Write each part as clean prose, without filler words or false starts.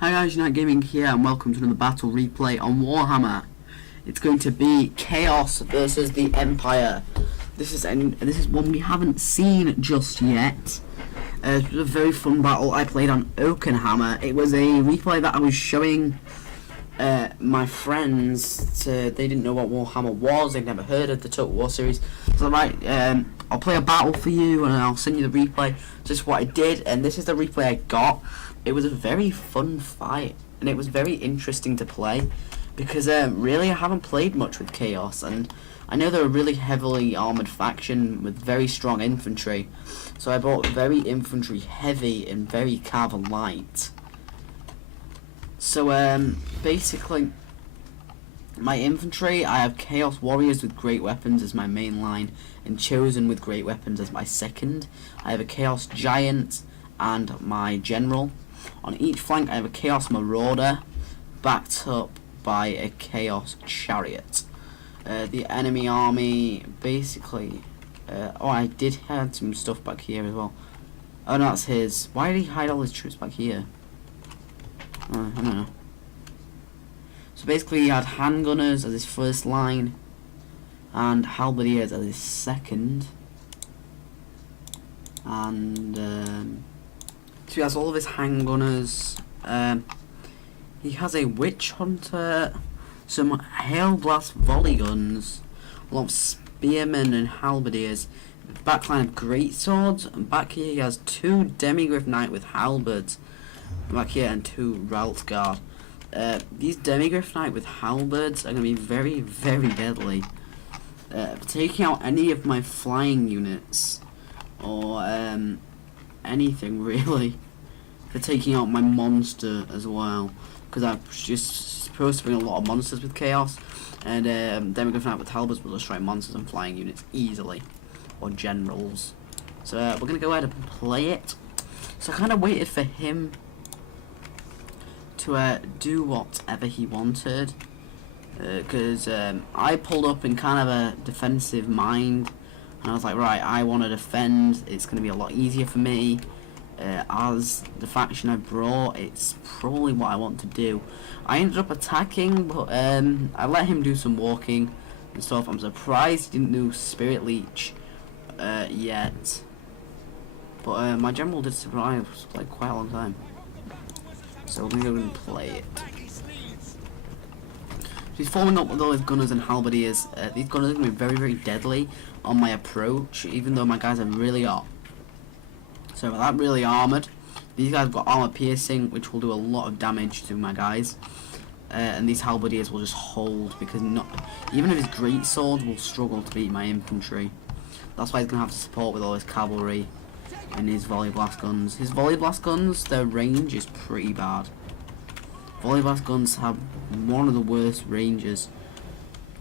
Hi guys, Unite Gaming here and welcome to another battle replay on Warhammer. It's going to be Chaos versus the Empire. This is one we haven't seen just yet. It was a very fun battle I played on Oakenhammer. It was a replay that I was showing my friends. They didn't know what Warhammer was, they'd never heard of the Total War series. So I'll play a battle for you and I'll send you the replay. So this is what I did, and this is the replay I got. It was a very fun fight, and it was very interesting to play, because really I haven't played much with Chaos, and I know they're a really heavily armoured faction with very strong infantry, so I brought very infantry heavy and very cav light. So basically, my infantry, I have Chaos Warriors with great weapons as my main line, and Chosen with great weapons as my second. I have a Chaos Giant and my General. On each flank I have a Chaos Marauder backed up by a Chaos Chariot. The enemy army basically oh, I did have some stuff back here as well. Oh no, that's his. Why did he hide all his troops back here? I don't know. So basically he had handgunners as his first line and halberdiers as his second, and so he has all of his handgunners. He has a witch hunter, some hail blast volley guns, a lot of spearmen and halberdiers, backline of great swords, and back here he has two Demigryph Knight with halberds back here and two Raltgard. These Demigryph Knight with halberds are going to be very, very deadly. Taking out any of my flying units or anything really, for taking out my monster as well, because I'm just supposed to bring a lot of monsters with Chaos, and Demigryph Knight with halberds will destroy monsters and flying units easily, or generals. So we're going to go ahead and play it. So I kind of waited for him to do whatever he wanted, because I pulled up in kind of a defensive mind, and I was like, right, I want to defend. It's going to be a lot easier for me. As the faction I brought, it's probably what I want to do. I ended up attacking, but I let him do some walking and stuff. I'm surprised he didn't do Spirit Leech yet. But my general did survive like quite a long time. So we're going to go and play it. He's forming up with all his gunners and halberdiers. These gunners are going to be very, very deadly on my approach, even though my guys are really up. So with that really armoured, these guys have got armour piercing, which will do a lot of damage to my guys. And these halberdiers will just hold, because even if his great sword will struggle to beat my infantry. That's why he's going to have to support with all his cavalry and his volley blast guns. His volley blast guns, their range is pretty bad. Volley blast guns have one of the worst ranges.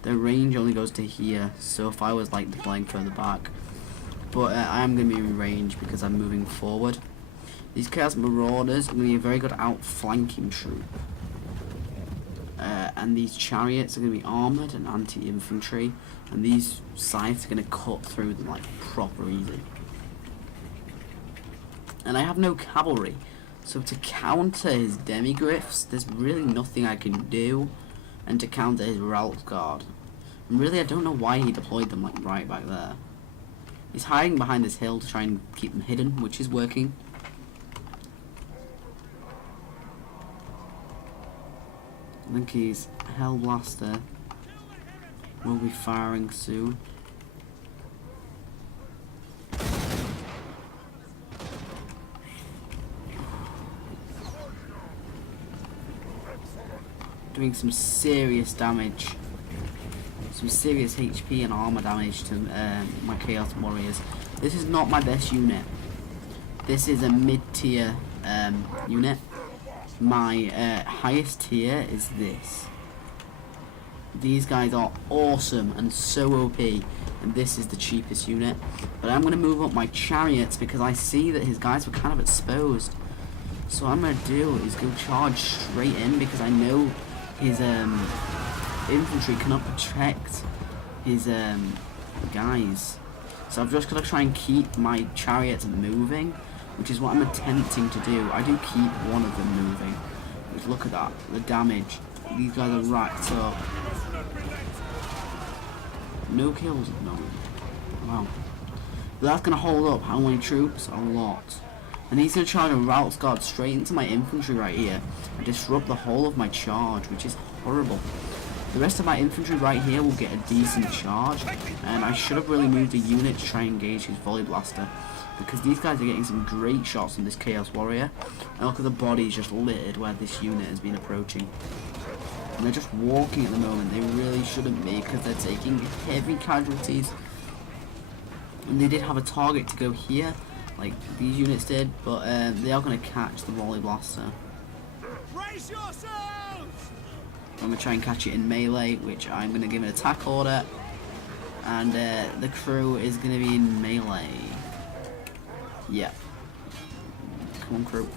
Their range only goes to here, so if I was like deploying further back, but I am going to be in range because I'm moving forward. These Chaos Marauders are going to be a very good outflanking troop, and these chariots are going to be armoured and anti-infantry, and these scythes are going to cut through them like proper easy. And I have no cavalry, so to counter his Demigryphs, there's really nothing I can do, and to counter his Raltgard, and really I don't know why he deployed them like right back there. He's hiding behind this hill to try and keep them hidden, which is working. I think his Hellblaster will be firing soon. Doing some serious damage, some serious HP and armor damage to my Chaos Warriors. This is not my best unit. This is a mid-tier unit. My highest tier is this. These guys are awesome and so OP, and this is the cheapest unit. But I'm going to move up my chariots because I see that his guys were kind of exposed. So what I'm going to do is go charge straight in, because I know his infantry cannot protect his guys. So I'm just going to try and keep my chariots moving, which is what I'm attempting to do. I do keep one of them moving, Just look at that, the damage. These guys are racked up. No kills at the moment. Wow. But that's going to hold up how many troops? A lot. And he's going to charge a Rout Guard straight into my infantry right here and disrupt the whole of my charge, which is horrible. The rest of my infantry right here will get a decent charge, and I should have really moved a unit to try and engage his volley blaster, because these guys are getting some great shots on this Chaos Warrior. And look at the bodies just littered where this unit has been approaching. And they're just walking at the moment. They really shouldn't be, because they're taking heavy casualties. And they did have a target to go here, like these units did, but they are going to catch the volley blaster. Brace yourselves! I'm going to try and catch it in melee, which I'm going to give an attack order. And the crew is going to be in melee. Yeah. Come on, crew.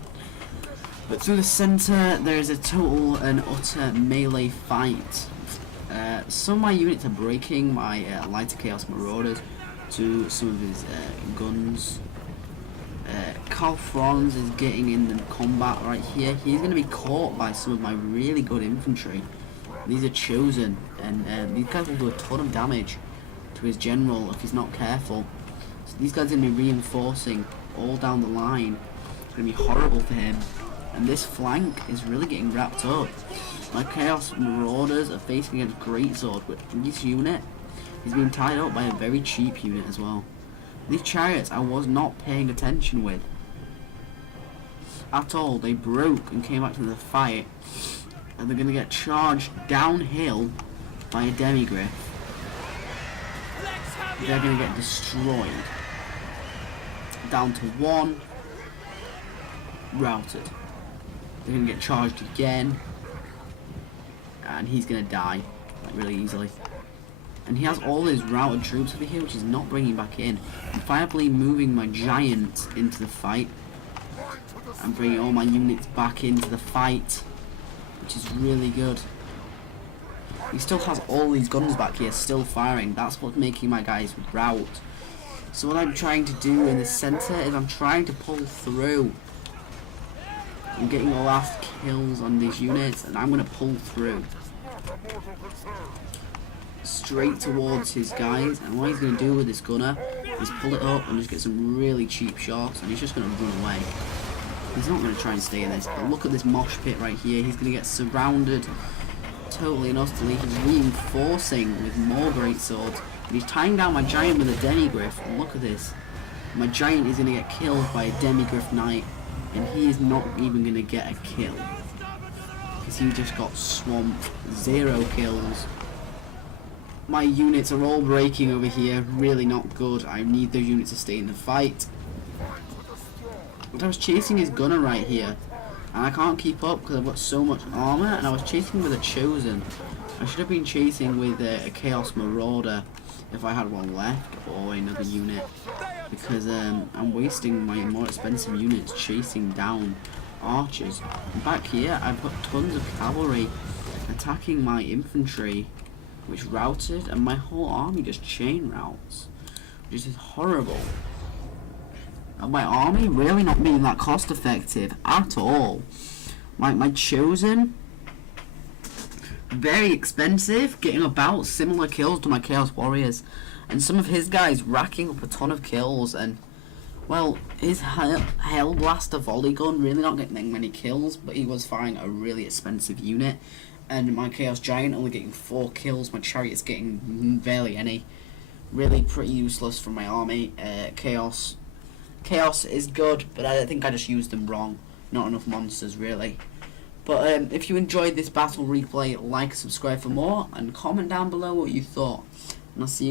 But through the centre, there is a total and utter melee fight. Some of my units are breaking my lighter Chaos Marauders to some of his guns. Karl Franz is getting in the combat right here. He's going to be caught by some of my really good infantry. These are chosen, and these guys will do a ton of damage to his general if he's not careful. So these guys are going to be reinforcing all down the line. It's going to be horrible for him. And this flank is really getting wrapped up. My Chaos Marauders are facing against Greatsword, but this unit is being tied up by a very cheap unit as well. These chariots I was not paying attention with at all. They broke and came back to the fight, and they're going to get charged downhill by a Demigryph. They're going to get destroyed. Down to one. Routed. They're going to get charged again, and he's going to die like really easily. And he has all his routed troops over here, which is not bringing back in. I'm finally moving my giants into the fight. I'm bringing all my units back into the fight, which is really good. He still has all these guns back here still firing. That's what's making my guys rout. So what I'm trying to do in the centre is I'm trying to pull through. I'm getting the last kills on these units, and I'm going to pull through straight towards his guys. And what he's going to do with this gunner is pull it up and just get some really cheap shots, and he's just going to run away. He's not going to try and stay in this, but look at this mosh pit right here. He's going to get surrounded totally and utterly. He's reinforcing with more greatswords, and he's tying down my giant with a Demigryph. And look at this, my giant is going to get killed by a Demigryph knight, and he is not even going to get a kill because he just got swamped. 0 kills. My units are all breaking over here, really not good. I need those units to stay in the fight. But I was chasing his gunner right here, and I can't keep up because I've got so much armor, and I was chasing with a chosen. I should have been chasing with a Chaos Marauder if I had one left, or another unit, because I'm wasting my more expensive units chasing down archers. And back here I put tons of cavalry attacking my infantry, which routed, and my whole army just chain routes, which is horrible. And my army really not being that cost effective at all. My chosen, very expensive, getting about similar kills to my Chaos Warriors, and some of his guys racking up a ton of kills. And well, his Hellblaster volley gun really not getting many kills, but he was firing a really expensive unit. And my Chaos Giant only getting 4 kills. My Chariot's getting barely any. Really pretty useless from my army. Chaos is good, but I think I just used them wrong. Not enough monsters, really. But if you enjoyed this battle replay, like, subscribe for more, and comment down below what you thought. And I'll see you.